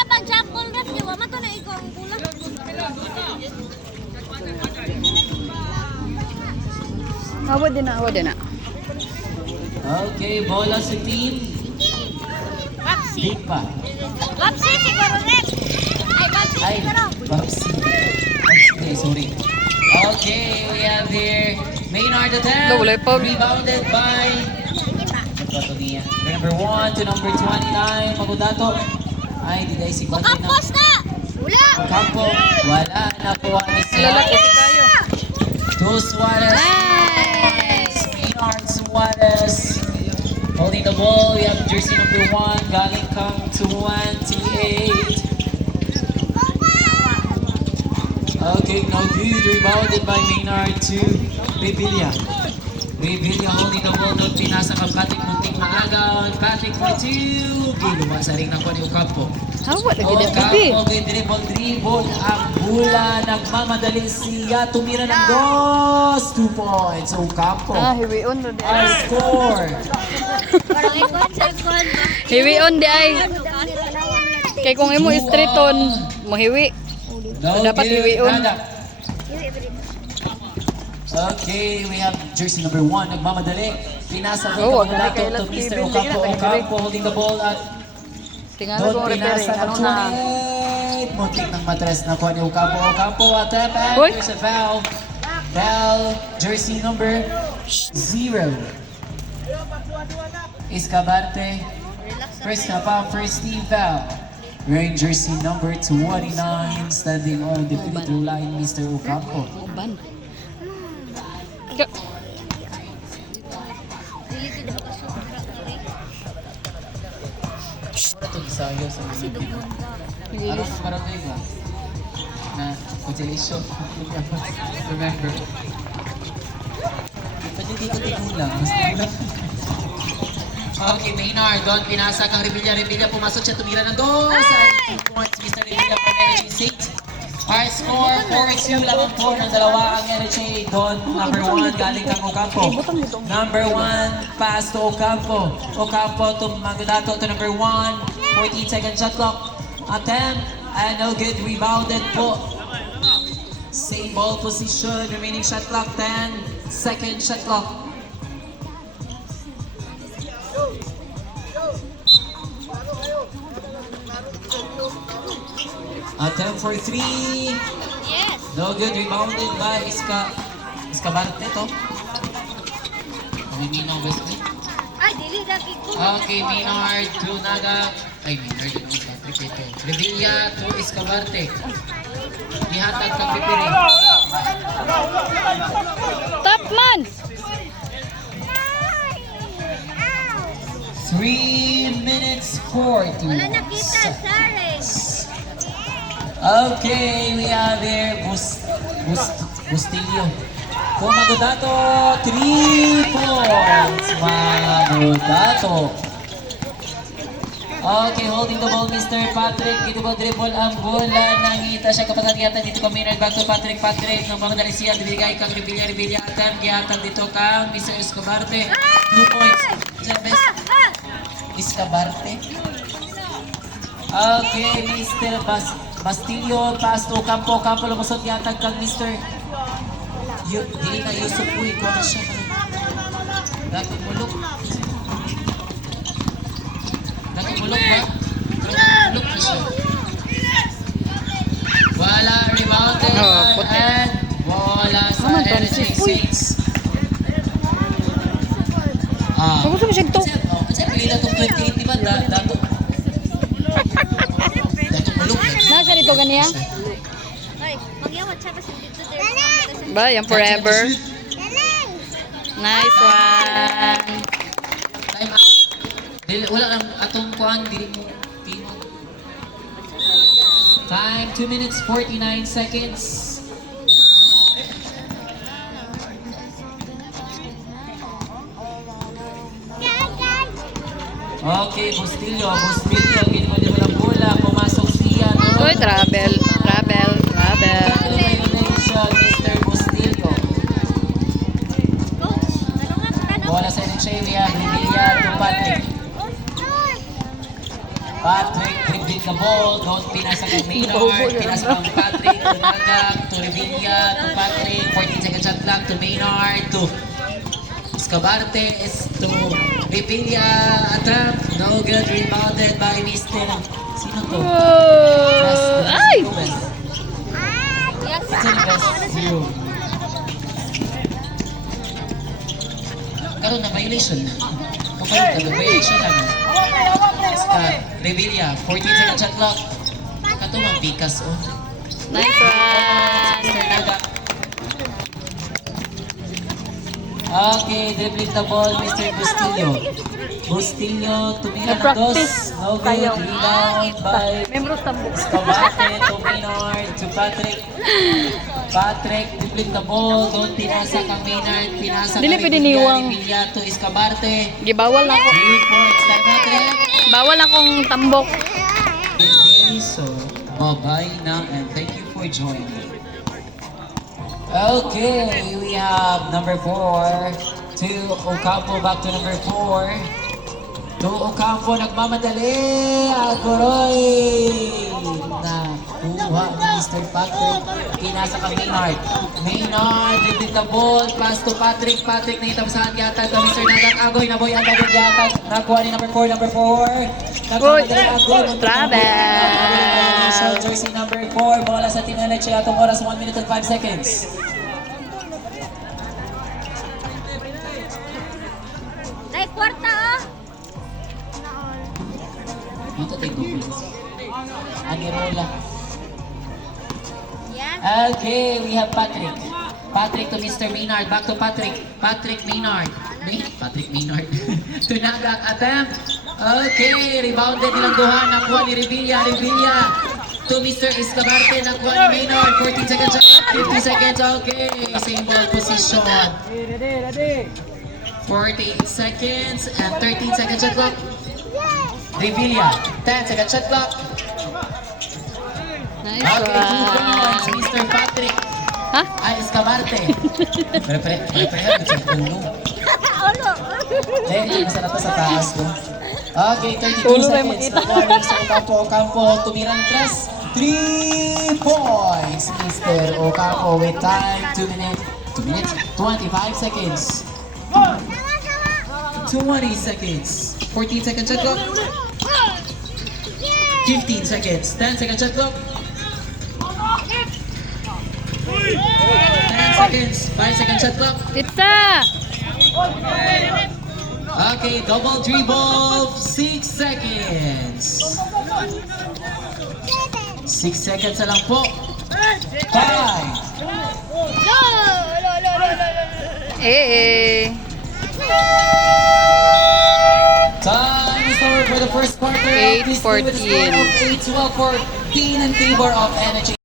Wala pang jackal ref, di ba? Mato na ikaw ang pula. Awad din na. Okay, bola sa team. Papsi. Big pa. Papsi, siguro ref. Ay, Papsi, Ay, siguro. Babsi. Babsi, sorry. Okay, we have here Maynard attempt. Wala pa. Rebounded by number 1 to number 29. Magudato. Ay, di dahil si Bante na. Kampos na! Wala! Kampo. Wala na po ang Lalaki Suarez. si kayo. To Suarez. Nice! Maynard Suarez. Holding the ball, we have jersey number 1, galing kang 28. Okay, no good. Rebounded by Maynard to Revilla. Revilla holding the ball. Doon pinasa kang Patrick Munting Maagaw. Patrick for 2. Giluwa sa ring ng Juan Ocampo. Awad lagi din bibi. Ocampo, dribble. Ang bula, nagmamadali siya. Tumira ng 2 points. Ocampo. Hiwion ro di Our ay. score. Parang ikon sa ikon. Hiwion di ay. Kay kung imo streeton, mohiwi. No Dapat good. iwion. Nada. Okay, we have jersey number 1, nagmamadali. Pinasa Oh, ko wag na kay to Last Mr. Bill, Ocampo. tingnan, Ocampo holding the ball at Tingnan doon ko referee. pinasa Ano ng na? 28. Muntik ng matres na kuha ni Ocampo. Ocampo attempt and Uy. there's a foul. Foul, jersey number 0. Escabarte. First team foul. Wearing jersey number 29, standing on the free throw line, Mr. Ocampo. Uban. Ano ito gisayo sa mga Aron sa barangay ba? Na consolation. Remember. Pwede di ko tigulang. Mas tigulang. Okay, Maynard. Doon pinasa kang Revilla. Revilla pumasok siya. Tumira ng 2. Sa 2 points, Mr. Revilla from Energy State. Our score, 4-2 lamang po ng dalawa ang Energy. Doon, number 1, galing kang Ocampo. Number 1, pass to Ocampo. Ocampo to Magudato to number 1. 14 second shot clock. Attempt, and no good. Rebounded po. Same ball position. Remaining shot clock, 10 second shot clock. Attempt for 3. Yes! No good. Rebounded by Escabarte to. Maninong Wesley. Ay, dili lagi ko. Okay, Maynard to Naga. Ay, Maynard to Patrick ito. Revilla to Escabarte. Ihatag kang pipiri. Top man. 3 minutes 40. Wala nakita, sorry. Okay, we have here Bustillo. Magudato, 3 points. Magudato. Okay, holding the ball, Mr. Patrick. Dito ba dribble ang bola. Nangita siya kapatid yata dito kami. Back to Patrick. Nung mga dali siya, dibigay kang Revilla. Attempt dito kang Mr. Escobarte. 2 points. Best Escobarte. Okay, Mr. Bastillo, pass to Ocampo. Ocampo lumusot yata kang Mr. Dili na Yusuf Uy. Kung na siya. Dati mulok. Dati mulok ba? Mulok na siya. Wala, rebounded. Oh, puti. And wala sa Naman, Energy Francis. 6. Kung gusto mo siya ito. Kasi pili na itong 28, di ba? Dato mulok na. Nasa dito ganiya? Ay, magyawat siya kasi dito there. Ba, yan forever. Nice one. Time out. Wala lang atong kuhan, dili mo tino. Time, 2 minutes 49 seconds. Okay, Bustillo, ginawa niya walang bola, pumasok siya. Uy, travel. Violation, Mr. Bustillo. Coach, tanungan sa tanong. Bola sa Revilla to Patrick. Patrick, dribble the ball. Don't pinasa kang Maynard. Pinasa kang Patrick. Tunagak to Revilla. To Patrick. 14 second shot clock to Maynard. To Escabarte. To Revilla. Attempt. No good. Rebounded by Mr. Sino to? Oh! Ay! Yes. Ito yung best view. Karoon na violation na. Kapalit ka, violation lang. Revilla, 14 second shot clock. Katumang pikas, oh. Nice one! Mr. Naga. Okay, dribbling the ball, Mr. Bustillo. Bustillo, tumira ng dos. Nag-practice No good, kayo. rebound by Membros tambok. Escabate to Maynard to Patrick. Patrick, dribbling the ball. Doon pinasa kang Maynard. Pinasa Dili kang pwede Revilla. niwang. Revilla to Escabarte. Gibawal na ako. 3 points. Time out, Rem. Bawal akong tambok. Hindi so. Bye-bye na and thank you for joining. Okay, we have number 4 to Ocampo, back to number 4. To Ocampo, nagmamadali. Agoroy na kuha ni Mr. Patrick. Pinasa ka Maynard. Maynard, dribbling the ball. Pass to Patrick. Patrick na itamsahan yata to Mr. Nagang Agoy. Naboy ang Nagang yata. Nakuha ni number 4. Number 4. Nagmamadali Agoy. Travel. Jersey number 4. Bola sa Tinaleche. Atong oras 1 minute and 5 seconds. Nay, kwarta ah. Dito tayo gupins. Anirola. Yan. Okay, we have Patrick. Patrick to Mr. Maynard. Back to Patrick. Patrick Maynard. Patrick Maynard. Tunagak attempt. Okay, rebounded nilang duha. Nakuha ni Revilla. Revilla to Mr. Escabarte. Nakuha ni Maynard. 14 seconds. 50 seconds. Okay, same ball position. 48 seconds and 13 seconds shot clock. Revilla, 10 seconds shot clock. Nice Okay, 2 points, one. Mr. Patrick. Ha? Ay, Escabarte. Pare-pareho sa puno. Ulo. Eh, isa na to sa taas ko. Okay, 32 Ulo na seconds. makita. Nakuha ni Mr. Ocampo. Tumira ng 3 points, Mr. Ocampo with time 2 minutes, 25 seconds. 20 seconds. 14 seconds shot clock. 15 seconds. 10 seconds shot clock. 10 seconds. 5 seconds shot clock. Pizza! Okay, double dribble. 6 seconds. 6 seconds na lang po. 5. Eh. Time is over for the first quarter. 8:14. With a score of 8-12 for Dean in favor of Energy.